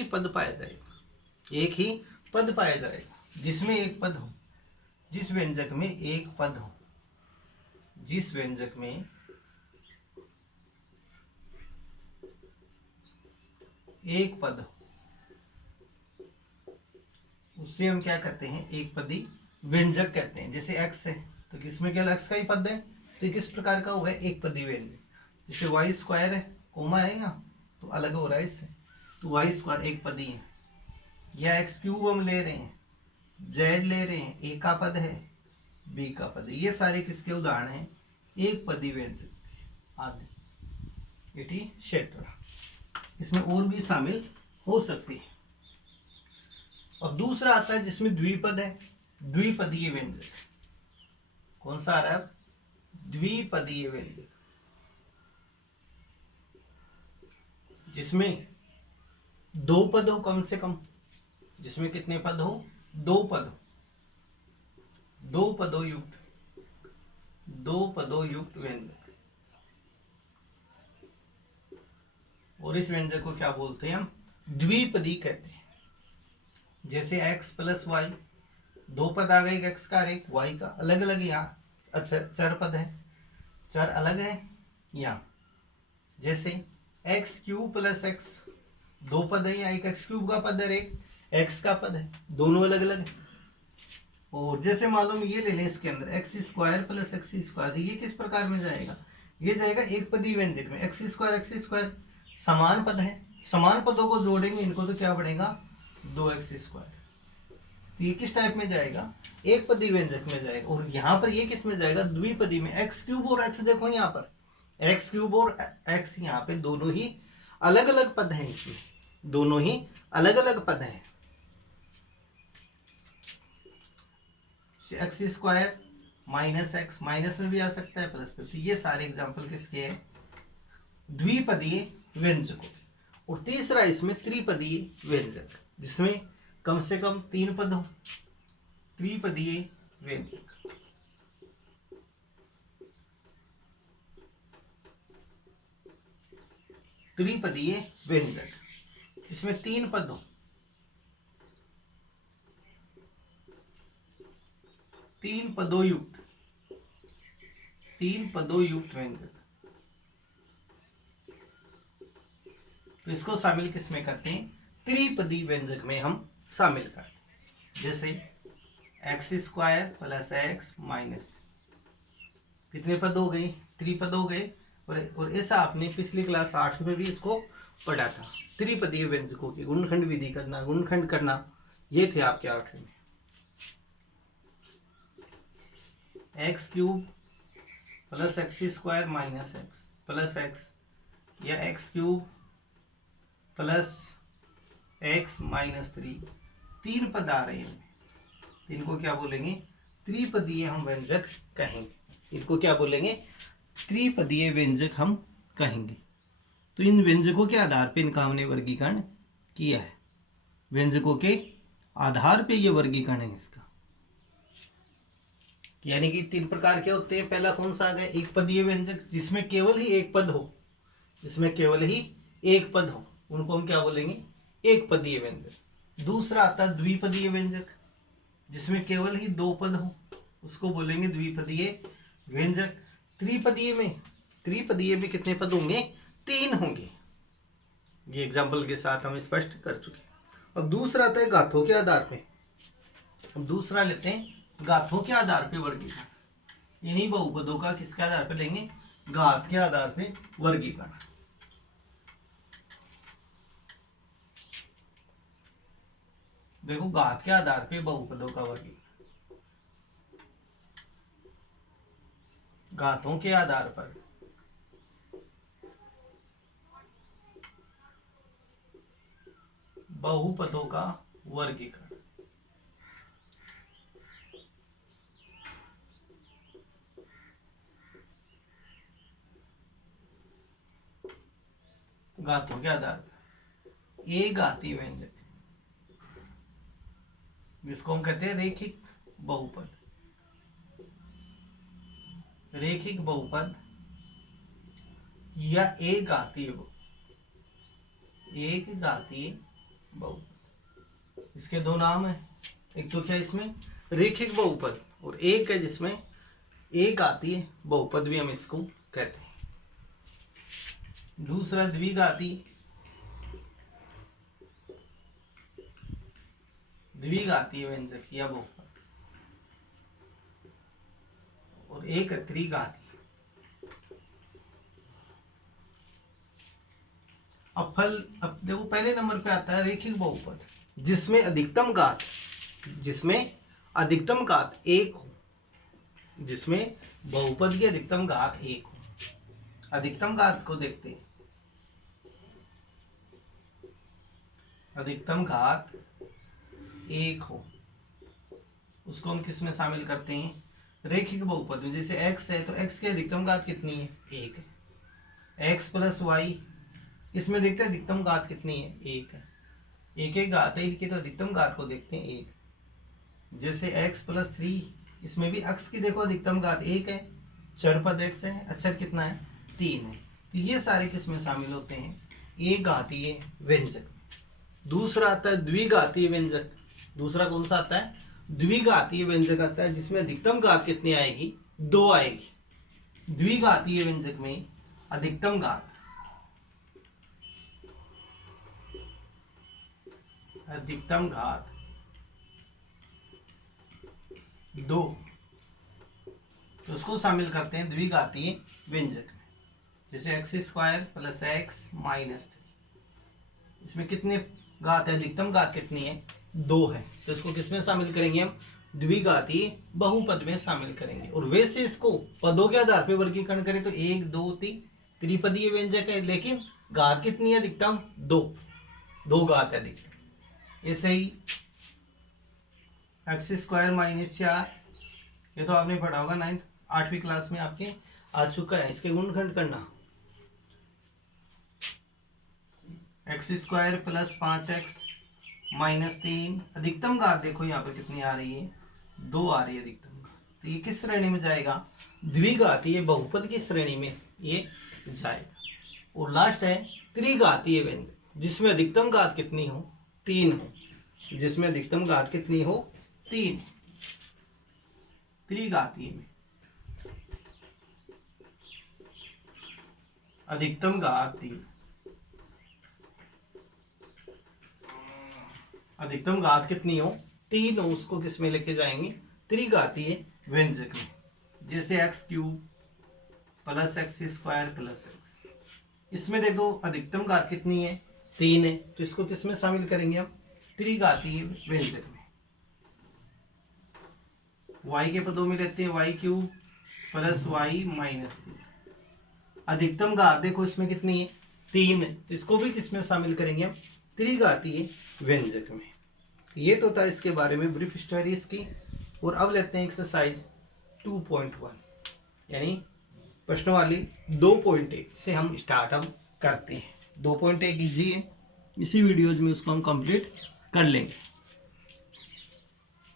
ही पद पाया जाएगा, एक ही पद पाया जाएगा जिसमें एक पद हो, जिस व्यंजक में एक पद हो, जिस व्यंजक में एक पद हो, उससे हम क्या कहते हैं, एक पदी व्यंजक कहते हैं। जैसे x है तो किसमें केवल x का ही पद है, तो ये किस प्रकार का हुआ है, एक पदी व्यंजक। जैसे वाई स्क्वायर है, कोमा है यहाँ तो अलग हो रहा है इससे, तो वाई स्क्वायर एक पदी है। या एक्स क्यूब हम ले रहे हैं, जेड ले रहे हैं, ए का पद है, बी का पद है। ये सारे किसके उदाहरण हैं, एक पदी व्यंजक आदि। इति क्षेत्र, इसमें और भी शामिल हो सकती है। और दूसरा आता है जिसमें द्विपद है, द्विपदीय व्यंजक। कौन सा आ रहा है, द्विपदीय व्यंजक, जिसमें दो पद हो कम से कम, जिसमें कितने पद हो, दो पद हो, दो पदों युक्त, दो पदों युक्त व्यंजक। और इस व्यंजक को क्या बोलते हैं, हम द्विपदी कहते हैं। जैसे x प्लस वाई, दो पद आ गए, एक x का एक y का, अलग अलग यहाँ अच्छा चर पद है, चर अलग है यहाँ। जैसे एक्स क्यूब प्लस एक्स, दो पद है यहाँ, एक एक्स क्यूब का पद है, एक एक्स का पद है, दोनों अलग अलग है। और जैसे मालूम ये ले लें, इसके अंदर x square plus x square, ये किस प्रकार में जाएगा, ये जाएगा एक पदी व्यंजक में। एक्स स्क्वायर समान पद है, समान पदों को जोड़ेंगे इनको तो क्या बढ़ेगा, दो एक्स स्क्वायर। तो ये किस टाइप में जाएगा, एक पदी व्यंजक में जाएगा। और यहाँ पर ये किस में जाएगा, द्विपदी में। एक्स क्यूब और एक्स, देखो यहाँ पर एक्स क्यूब और एक्स, यहाँ पे दोनों ही अलग अलग पद हैं, इसमें दोनों ही अलग अलग पद हैं। X square minus x, minus में भी आ सकता है प्लस में। तो ये सारे एग्जाम्पल किसके हैं, द्विपदीय व्यंजकों। और तीसरा इसमें त्रिपदीय व्यंजक, जिसमें कम से कम तीन पद हो, त्रिपदीय व्यंजक। त्रिपदीय व्यंजक, इसमें तीन पद हो, तीन पदों युक्त, तीन पदों युक्त व्यंजक। तो इसको शामिल किसमें करते हैं, त्रिपदी व्यंजक में हम शामिल करते हैं। जैसे x square plus x minus, कितने पद हो गए, त्रिपद हो गए। और ऐसा आपने पिछली क्लास 8 में भी इसको पढ़ा था, त्रिपदीय व्यंजकों की गुणनखंड विधि करना, गुणनखंड करना, ये थे आपके 8वें में। X cube plus x square minus x plus x, या x cube plus x minus 3, तीन पद आ रहे हैं, इनको क्या बोलेंगे, त्रिपदीय हम व्यंजक कहेंगे। इनको क्या बोलेंगे, त्रिपदीय व्यंजक हम कहेंगे। तो इन व्यंजकों के आधार पे इनका हमने वर्गीकरण किया है, व्यंजकों के आधार पे ये वर्गीकरण है इसका। यानी कि तीन प्रकार के होते हैं। पहला कौन सा आ गया, एक पदीय व्यंजक, जिसमें केवल ही एक पद हो, जिसमें केवल ही एक पद हो, उनको हम क्या बोलेंगे, एक पदीय व्यंजक। दूसरा आता है द्विपदीय व्यंजक, जिसमें केवल ही दो पद हो, उसको बोलेंगे द्विपदीय व्यंजक। त्रिपदीय में कितने पद होंगे, तीन होंगे। ये एग्जाम्पल के साथ हम स्पष्ट कर चुके। अब दूसरा आता है गाथों के आधार पे। अब दूसरा लेते हैं गाथों के आधार पे वर्गीकरण। इन्हीं बहुपदों का किसके आधार पे लेंगे, घात के आधार पे वर्गीकरण। देखो घात के आधार पे बहुपदों का वर्गीकरण, घातों के आधार पर बहुपदों का वर्गीकरण। घातों के आधार पर एक घातीय व्यंजक, जिसको हम कहते हैं रैखिक बहुपद। रैखिक बहुपद या एक घातीय बहुपद, एक घातीय बहुपद। इसके दो नाम है, एक तो क्या इसमें रेखिक बहुपद और एक है जिसमें एक आती है बहुपद भी हम इसको कहते हैं। दूसरा द्विघाती, द्विघातीय व्यंजक या बहुपद, और एक त्रिघाती। अब देखो पहले नंबर पे आता है रेखिक बहुपद, जिसमें अधिकतम घात एक हो, जिसमें बहुपद की अधिकतम घात एक हो। अधिकतम घात को देखते हैं, अधिकतम घात एक हो, उसको हम किस में शामिल करते हैं, रेखिक बहुपद में। जैसे x है तो x की अधिकतम घात कितनी है, एक है। x प्लस वाई, इसमें देखते हैं अधिकतम घात कितनी है, एक है। एक घात है इनकी, तो अधिकतम घात को देखते हैं एक। जैसे x प्लस थ्री, इसमें भी x की देखो अधिकतम घात एक है, चर पद x है, अक्षर कितना है, तीन है। तो ये सारे किसमें शामिल होते हैं, एक घातीय व्यंजक। दूसरा आता है द्विघातीय व्यंजक। दूसरा कौन सा आता है, द्विघातीय व्यंजक आता है, जिसमें अधिकतम घात कितनी आएगी, दो आएगी। द्विघातीय व्यंजक में अधिकतम घात दो, तो उसको शामिल करते हैं द्विघातीय व्यंजक में। जैसे x square plus x minus three, इसमें कितने घात है, अधिकतम घात कितनी है, दो है। तो इसको किसमें शामिल करेंगे हम, द्विघातीय बहुपद में शामिल करेंगे। और वैसे इसको पदों के आधार पर वर्गीकरण करें तो एक दो तीन त्रिपदीय व्यंजक है, लेकिन घात कितनी है अधिकतम, दो घात है अधिकतम। ऐसे ही एक्स स्क्वायर माइनस चार, ये तो आपने पढ़ा होगा 9th 8वीं क्लास में आपके आ चुका है। इसके गुणनखंड करना, x square plus 5x minus तीन, अधिकतम घात देखो यहाँ पे कितनी आ रही है, दो आ रही है अधिकतम घात। तो ये किस श्रेणी में जाएगा, द्विघातीय बहुपद की श्रेणी में ये जाएगा। और लास्ट है त्रिघातीय व्यंजक, जिसमें अधिकतम घात कितनी हो, तीन हो, जिसमें अधिकतम घात कितनी हो, तीन। त्रिघातीय में अधिकतम घात तीन, अधिकतम घात कितनी हो, तीन हो, उसको किस में लेके जाएंगे, त्रिघातीय व्यंजक में। जैसे x cube plus x square plus x, इसमें देखो अधिकतम घात कितनी है, तीन है, तो इसको किस में शामिल करेंगे हम, त्रिघातीय व्यंजक में। y के पदों में लेते हैं Y cube plus Y minus तीन, अधिकतम घात देखो इसमें कितनी है, तीन है, तो इसको भी किसमें शामिल करेंगे हम, त्रिघातीय व्यंजक में। ये तो था इसके बारे में ब्रीफ स्टडी इसकी। और अब लेते हैं एक्सरसाइज 2.1, यानी प्रश्नवाली 2.1 से हम स्टार्ट हम करते हैं। 2.1 इजी है, इसी वीडियोज में उसको हम कंप्लीट कर लेंगे।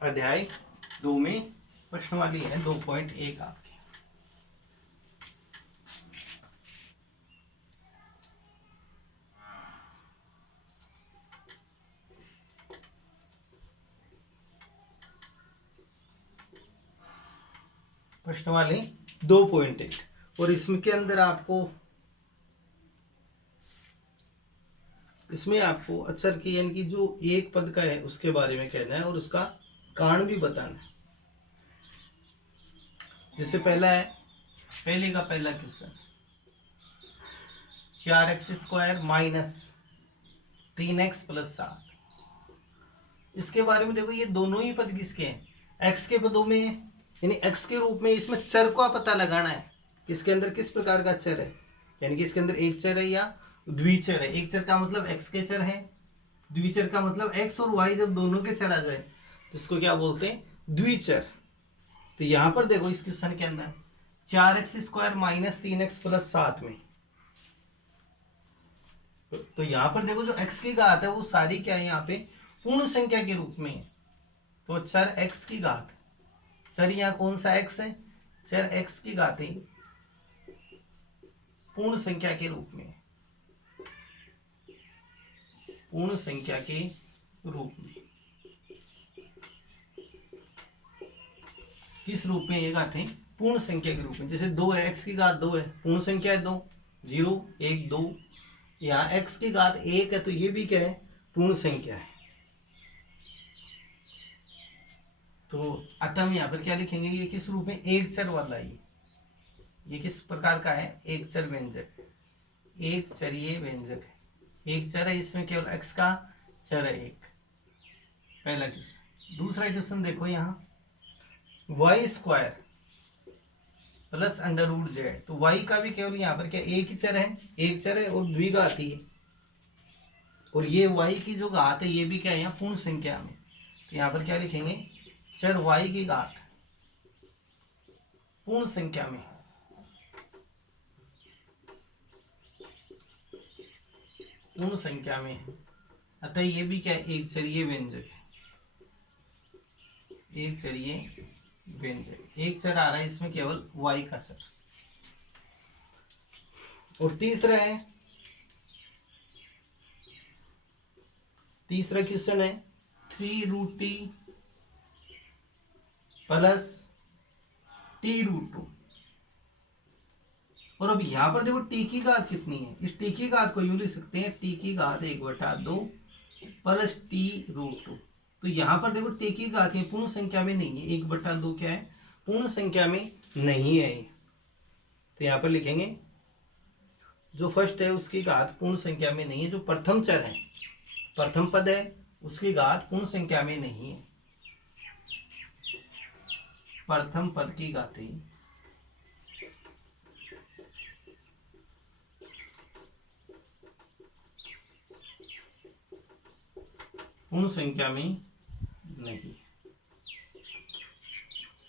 अध्याय 2 में प्रश्नवाली है 2.1 आपकी। प्रश्नवाली 2.1, और इसमें के अंदर इसमें आपको अक्षर की यानी कि जो एक पद का है उसके बारे में कहना है और उसका कारण भी बताना है। जैसे पहला है, पहले का पहला question, 4x square minus 3x plus 7। इसके बारे में देखो, ये दोनों ही पद किसके हैं, x के पदों में, यानी x के रूप में। इसमें चर का पता लगाना है, इसके अंदर किस प्रकार का चर है, यानी कि इसके अंदर एक चर है या द्विचर है। एक चर का मतलब x के चर है, द्विचर का मतलब x और y जब दोनों के चर आ जाए तो इसको क्या बोलते हैं, द्विचर। तो यहां पर देखो इस क्वेश्चन के अंदर 4x square minus 3x plus 7 में, तो यहां पर देखो जो x की घात है वो सारी क्या है, यहाँ पे पूर्ण संख्या के रूप में है। तो चर x की घात, चर यहाँ कौन सा x है, चर x की घात है पूर्ण संख्या के रूप में, पूर्ण संख्या के रूप में। किस रूप में ये गाते हैं? पूर्ण संख्या के रूप में। जैसे 2 है, x की घात 2 है, पूर्ण संख्या है 2, 0 1 2। यहाँ x की घात 1 है तो ये भी क्या है? पूर्ण संख्या है। तो अतः हम यहाँ पर क्या लिखेंगे? ये किस रूप में? एक चर वाला ये किस प्रकार का है? एक चर व्यंजक, एक चरीय व्यंजक है। एक चर है, इसमें केवल x का चर है एक। पहला क्वेश्चन। दूसरा क्वेश्चन देखो यहाँ, Y square plus under root Z. तो y का भी केवल यहाँ पर क्या एक ही चर है? एक चर है और द्विघाती है। और ये y की जो घात है ये भी क्या है? यहाँ पूर्ण संख्या में। तो यहाँ पर क्या लिखेंगे? चर y की घात पूर्ण संख्या में, पूर्ण संख्या में। अतः ये भी क्या है? एक चरीय व्यंजक है। एक चरीय व्यंजक, एक चर आ रहा है इसमें केवल y का चर। और तीसरा क्वेश्चन है 3√t प्लस t√2। और अब यहां पर देखो t की घात कितनी है? इस t की घात को यूं लिख सकते हैं, t की घात 1/2 प्लस t√2। तो यहाँ पर देखो t की घात पूर्ण संख्या में नहीं है, 1/2 क्या है? पूर्ण संख्या में नहीं है। तो यहाँ पर लिखेंगे जो फर्स्ट है उसकी घात पूर्ण संख्या में नहीं है। जो प्रथम चर है, प्रथम पद है, उसकी घात पूर्ण संख्या में नहीं है। प्रथम पद की घातें पूर्ण संख्या में नहीं।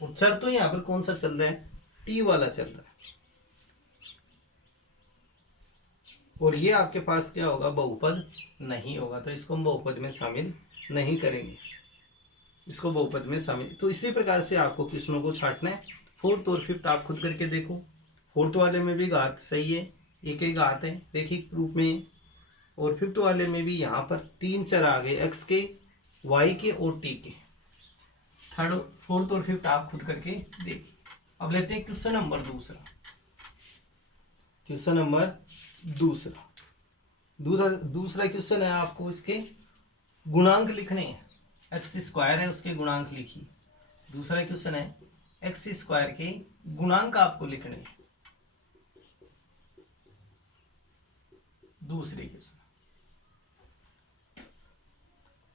उत्तर तो यहाँ पर कौन सा चल रहा है? टी वाला चल रहा है। और ये आपके पास क्या होगा? बहुपद नहीं होगा। तो इसको हम बहुपद में शामिल नहीं करेंगे, इसको बहुपद में शामिल। तो इसी प्रकार से आपको क्वेश्चनों को छांटना है। फोर्थ और फिफ्थ आप खुद करके देखो। फोर्थ वाले में भी घात सही है, एक ही घात है रैखिक रूप में। और फिफ्थ वाले में भी यहाँ पर 3 चर आ गए, x के, y के और t के। थर्ड, फोर्थ और फिफ्थ आप खुद करके देखिए। अब लेते हैं क्वेश्चन नंबर दूसरा। क्वेश्चन नंबर दूसरा क्वेश्चन है, आपको इसके गुणांक लिखने हैं। x स्क्वायर है, उसके गुणांक लिखिए। दूसरा क्वेश्चन है x स्क्वायर के गुणांक आपको लिखने हैं। दूसरे क्वेश्चन,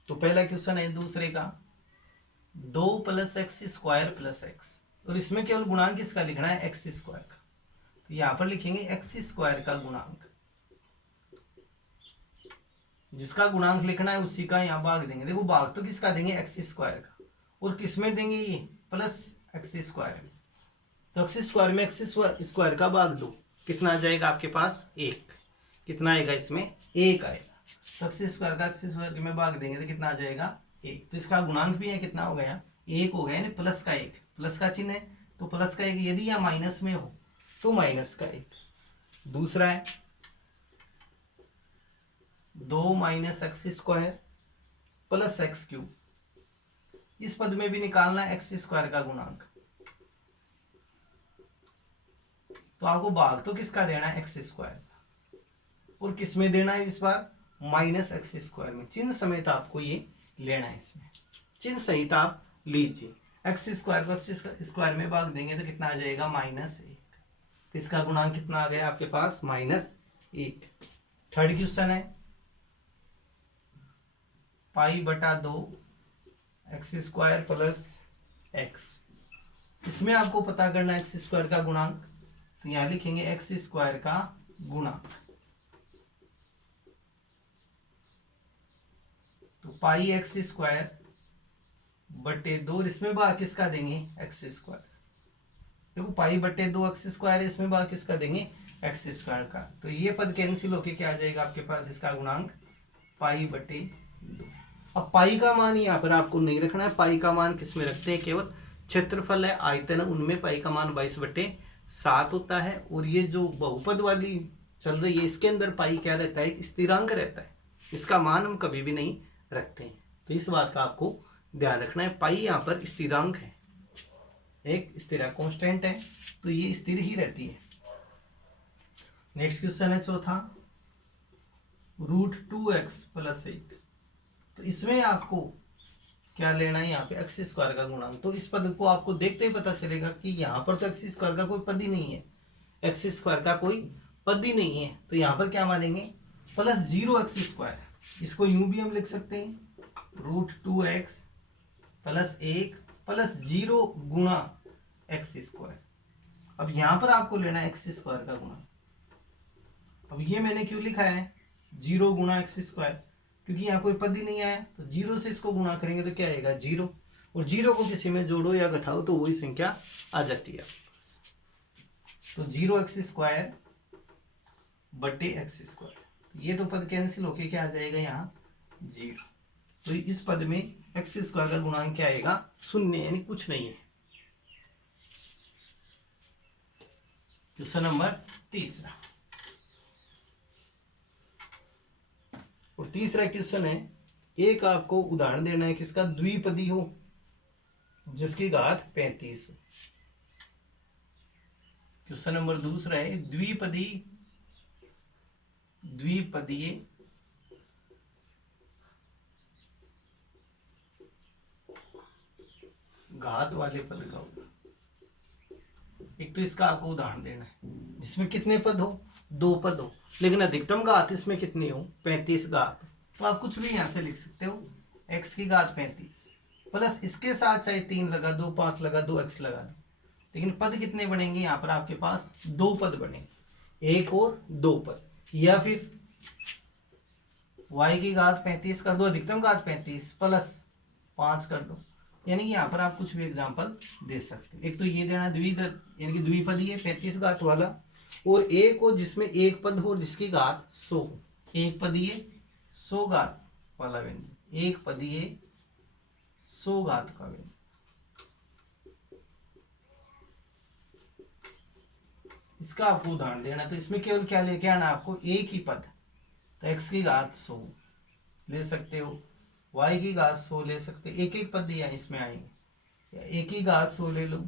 तो पहला क्वेश्चन है दूसरे का 2 + x स्क्वायर प्लस x। और इसमें केवल गुणांक किसका लिखना है? x स्क्वायर का। तो यहां पर लिखेंगे x स्क्वायर का गुणांक। जिसका गुणांक लिखना है उसी का यहाँ भाग देंगे। देखो भाग तो किसका देंगे? x स्क्वायर का। और किसमें देंगे? ये प्लस x स्क्वायर में। तो x स्क्वायर में x स्क्वायर का भाग दो, कितना आ जाएगा आपके पास? 1। कितना आएगा इसमें? 1 आएगा। तो x स्क्वायर का x स्क्वायर में भाग देंगे तो कितना आ जाएगा? 1। तो इसका गुणांक भी है, कितना हो गया? 1 हो गया, यानी प्लस का 1। प्लस का चिन्ह है तो प्लस का 1। यदि यहाँ माइनस में हो तो माइनस का 1। दूसरा है 2 - x स्क्वायर प्लस x³। इस पद में भी निकालना है x स्क्वायर का गुणांक। तो आपको भाग तो किसका देना है? x स्क्वायर का। और किस में देना है इस बार? -x स्क्वायर में। चिन्ह समेत आपको ये लेना है, इसमें चिन्ह सहित आप लीजिए। x स्क्वायर को x स्क्वायर में भाग देंगे तो कितना आ जाएगा? -1। तो इसका गुणांक कितना आ गया आपके पास? -1। थर्ड क्वेश्चन है π/2 x स्क्वायर प्लस x। इसमें आपको पता करना है x स्क्वायर का गुणांक। तो यहां लिखेंगे x स्क्वायर का गुणांक। तो πx स्क्वायर बटे 2, इसमें भाग किसका देंगे? x square. देखो π/2 x स्क्वायर है, इसमें भाग किसका देंगे? x स्क्वायर का। तो ये पद कैंसिल होके क्या आ जाएगा आपके पास? इसका गुणांक π/2। अब पाई का मान यहाँ पर आपको नहीं रखना है। पाई का मान किस में रखते हैं? केवल क्षेत्रफल है, आयतन, उनमें पाई का मान 22/7 होता है। और ये जो बहुपद वाली चल रही है इसके अंदर पाई क्या रहता है? स्थिरांक रहता है। इसका मान हम कभी भी नहीं रखते हैं। तो इस बात का आपको ध्यान रखना है। पाई यहाँ पर स्थिरांक है, एक स्थिरांक कांस्टेंट है, तो ये स्थिर ही रहती है। नेक्स्ट क्वेश्चन है चौथा, √2x + 1। तो इसमें आपको क्या लेना है, यहाँ पे x स्क्वायर का गुणांक। तो इस पद को आपको देखते ही पता चलेगा कि यहाँ पर तो x स्क्वायर का कोई पद ही नहीं है, x स्क्वायर का कोई पद ही नहीं है। तो यहाँ पर क्या मानेंगे, +0x²। इसको यूं भी हम लिख सकते हैं, √2x + 1 + 0 गुणा x²। अब यहाँ पर आपको लेना है x² का गुणा। अब ये मैंने क्यों लिखा है 0 गुणा x², क्योंकि यहाँ कोई पद ही नहीं आया। तो 0 से इसको गुणा करेंगे तो क्या आएगा 0, और 0 को किसी में जोड़ो या घटाओ तो वही संख्या आ जाती है। तो 0x² बटे x², ये तो पद कैंसिल होके क्या आ जाएगा यहाँ 0। तो इस पद में x² का गुणांक क्या आएगा 0, यानी कुछ नहीं है। क्वेश्चन नंबर तीसरा, और तीसरा क्वेश्चन है, एक आपको उदाहरण देना है किसका, द्विपदी हो जिसकी घात 35 हो। क्वेश्चन नंबर दूसरा है, द्विपदीय घात वाले पद का होगा। एक तो इसका आपको उदाहरण देना है जिसमें कितने पद हो, 2 पद हो, लेकिन अधिकतम घात इसमें कितनी हो 35 घात। तो आप कुछ भी यहां से लिख सकते हो, x की घात 35 प्लस इसके साथ चाहे 3 लगा दो, 5 लगा दो, x लगा दो, लेकिन पद कितने बनेंगे यहाँ पर आपके पास 2 पद बनेंगे, 1 और 2 पद। या फिर y की घात 35 कर दो, अधिकतम घात 35 प्लस 5 कर दो, यानी कि यहाँ पर आप कुछ भी एग्जांपल दे सकते हो। एक तो ये देना यानी कि द्विपदीय 35 घात वाला, और एक हो जिसमें एक पद हो जिसकी घात 100 हो, एक पदीय 100 घात वाला व्यंजन, एक पदीय 100 घात का व्यंजन। इसका आपको उदाहरण देना, तो इसमें केवल क्या लेके आना आपको, एक ही पद। तो x की घात 100 ले सकते हो, y की घात 100 ले सकते हो, एक एक पद दिया इसमें आएंगे, या a की घात 100 ले लो,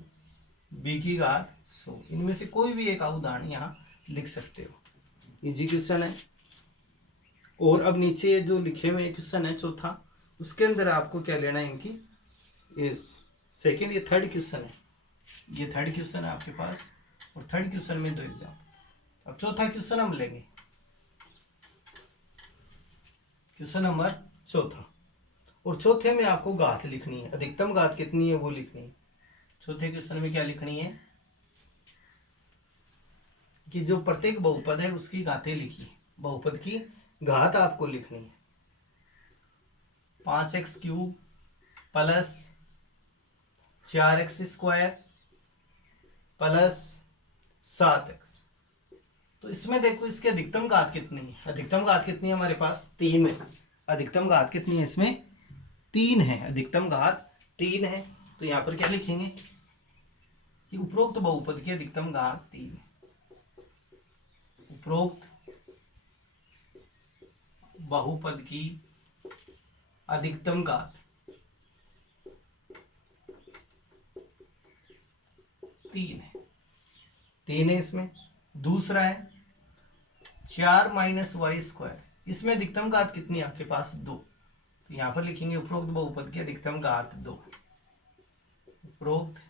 b की घात 100, इनमें से कोई भी एक उदाहरण यहाँ लिख सकते हो। इजी क्वेश्चन है। और अब नीचे जो लिखे हुए क्वेश्चन है चौथा, उसके अंदर आपको क्या लेना है, इनकी इस सेकेंड, ये थर्ड क्वेश्चन है, ये थर्ड क्वेश्चन है आपके पास, और थर्ड क्वेश्चन में 2 एग्जाम। अब चौथा क्वेश्चन हम लेंगे, क्वेश्चन नंबर चौथा, और चौथे में आपको घात लिखनी है, अधिकतम घात कितनी है वो लिखनी है। चौथे क्वेश्चन में क्या लिखनी है कि जो प्रत्येक बहुपद है उसकी घातें लिखी, बहुपद की घात आपको लिखनी है। 5x³ plus 4x² plus 7x। तो इसमें देखो इसकी अधिकतम घात कितनी है, अधिकतम घात कितनी है हमारे पास 3 है, अधिकतम घात कितनी है इसमें 3 है, अधिकतम घात 3 है। तो यहाँ पर क्या लिखेंगे कि उपरोक्त बहुपद की अधिकतम घात 3 है, उपरोक्त बहुपद की अधिकतम घात 3 है, 3 है इसमें। दूसरा है 4 - y², इसमें अधिकतम घात कितनी है आपके पास 2। तो यहां पर लिखेंगे उपरोक्त बहुपद की अधिकतम घात 2, उपरोक्त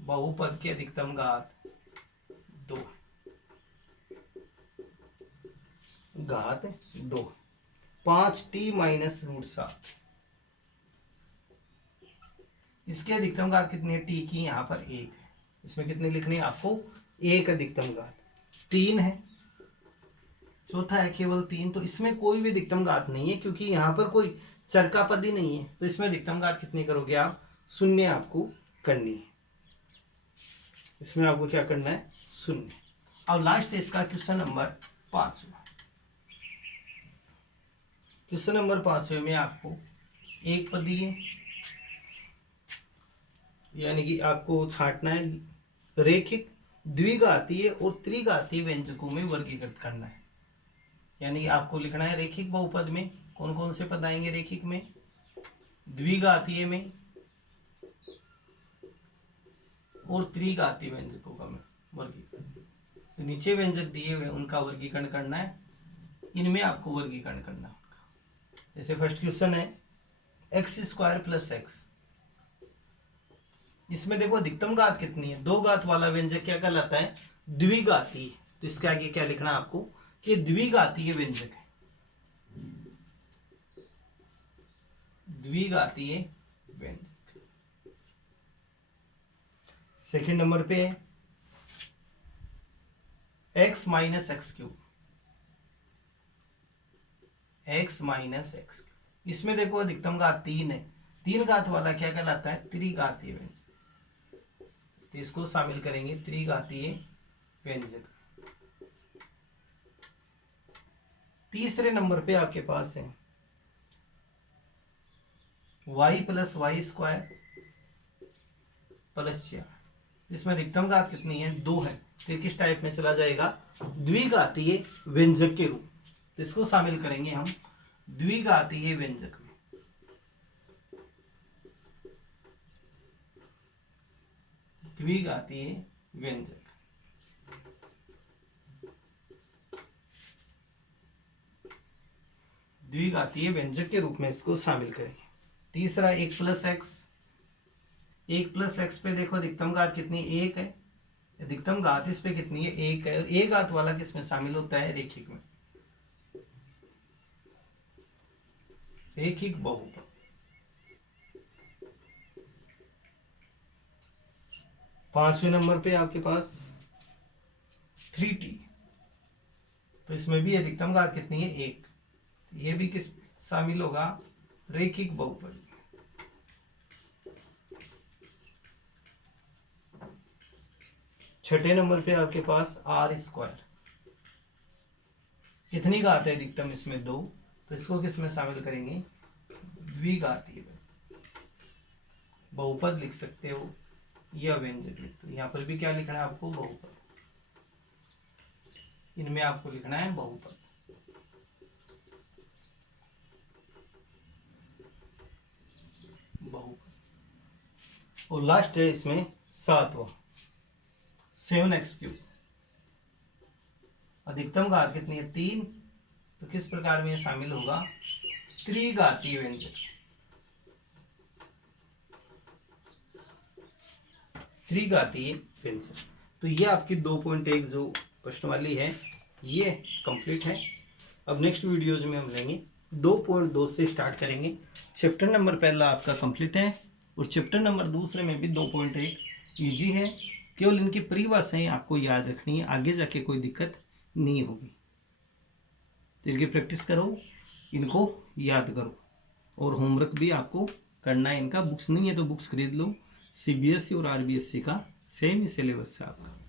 बहुपद की अधिकतम घात 2, घात 2। 5t - √7, इसकी अधिकतम घात कितनी है, t की यहाँ पर 1 है, इसमें कितने लिखने हैं आपको 1 अधिकतम घात, 3 है। चौथा है केवल 3, तो इसमें कोई भी अधिकतम घात नहीं है क्योंकि यहाँ पर कोई चर का पद ही नहीं है, तो इसमें अधिकतम घात कितनी करोगे आप 0 आपको करनी है, इसमें आपको क्या करना है 0। अब लास्ट है इसका क्वेश्चन नंबर 5। क्वेश्चन नंबर 5 में आपको एक पदीय यानी कि आपको छांटना है रैखिक, द्विघातीय और त्रिघातीय व्यंजकों में वर्गीकृत करना है। यानी कि आपको लिखना है रेखिक बहुपद में कौन कौन से पद आएंगे, रेखिक में, द्विघातीय में और त्रिघातीय व्यंजकों का वर्गीकरण। तो नीचे व्यंजक दिए हुए उनका वर्गीकरण करना है, इनमें आपको वर्गीकरण करना होगा। जैसे फर्स्ट क्वेश्चन है एक्स स्क्वायर प्लस एक्स, इसमें देखो अधिकतम घात कितनी है, 2 घात वाला व्यंजक क्या कहलाता है, द्विघातीय। तो इसके आगे क्या लिखना है आपको कि द्विघातीय व्यंजक है, द्विघातीय व्यंजक। सेकंड नंबर पे x minus x cube, x minus x, इसमें देखो अधिकतम घात 3 है, 3 घात वाला क्या कहलाता है, त्रिघातीय व्यंजक। तो इसको शामिल करेंगे त्रिघातीय व्यंजक। तीसरे नंबर पे आपके पास है y plus Y square plus 4, इसमें अधिकतम घात कितनी है, 2 है। तो किस टाइप में चला जाएगा, द्विघातीय व्यंजक के रूप। तो इसको शामिल करेंगे हम द्विघातीय व्यंजक में। द्विघातीय व्यंजक, द्विघातीय व्यंजक के रूप में इसको शामिल करेंगे। तीसरा 1 प्लस एक्स, 1 प्लस एक्स पे देखो अधिकतम घात कितनी, 1 है, अधिकतम घात इस पे कितनी है, 1 है, और 1 घात वाला किसमें शामिल होता है, रेखिक में, रेखिक बहुपद। पांचवें नंबर पे आपके पास 3t, तो इसमें भी अधिकतम घात कितनी है, 1, ये भी किस शामिल होगा, रेखिक बहुपद। छठे नंबर पे आपके पास आर स्क्वायर, कितनी घात है अधिकतम, इसमें 2, तो इसको किस में शामिल करेंगे, द्विघातीय बहुपद लिख सकते हो या व्यंजक लिख, तो यहाँ पर भी क्या लिखना है आपको, बहुपद, इनमें आपको लिखना है बहुपद। बहुपद। और लास्ट है इसमें 7वां 7x क्यूब, अधिकतम घात कितनी है, 3, तो किस प्रकार में शामिल होगा, त्रिघातीय व्यंजक, त्रिघातीय व्यंजक। तो ये आपकी 2.1 जो प्रश्न वाली है ये कंप्लीट है। अब नेक्स्ट वीडियोज में हम लेंगे 2.2 से स्टार्ट करेंगे। चैप्टर नंबर पहला आपका कंप्लीट है और चैप्टर नंबर दूसरे में भी 2.1 इजी है, केवल इनकी परिभाषाएं आपको याद रखनी है, आगे जाके कोई दिक्कत नहीं होगी। तो इनकी प्रैक्टिस करो, इनको याद करो, और होमवर्क भी आपको करना है इनका। बुक्स नहीं है तो बुक्स खरीद लो, सीबीएसई और आरबीएसई का सेम ही सिलेबस है आपका।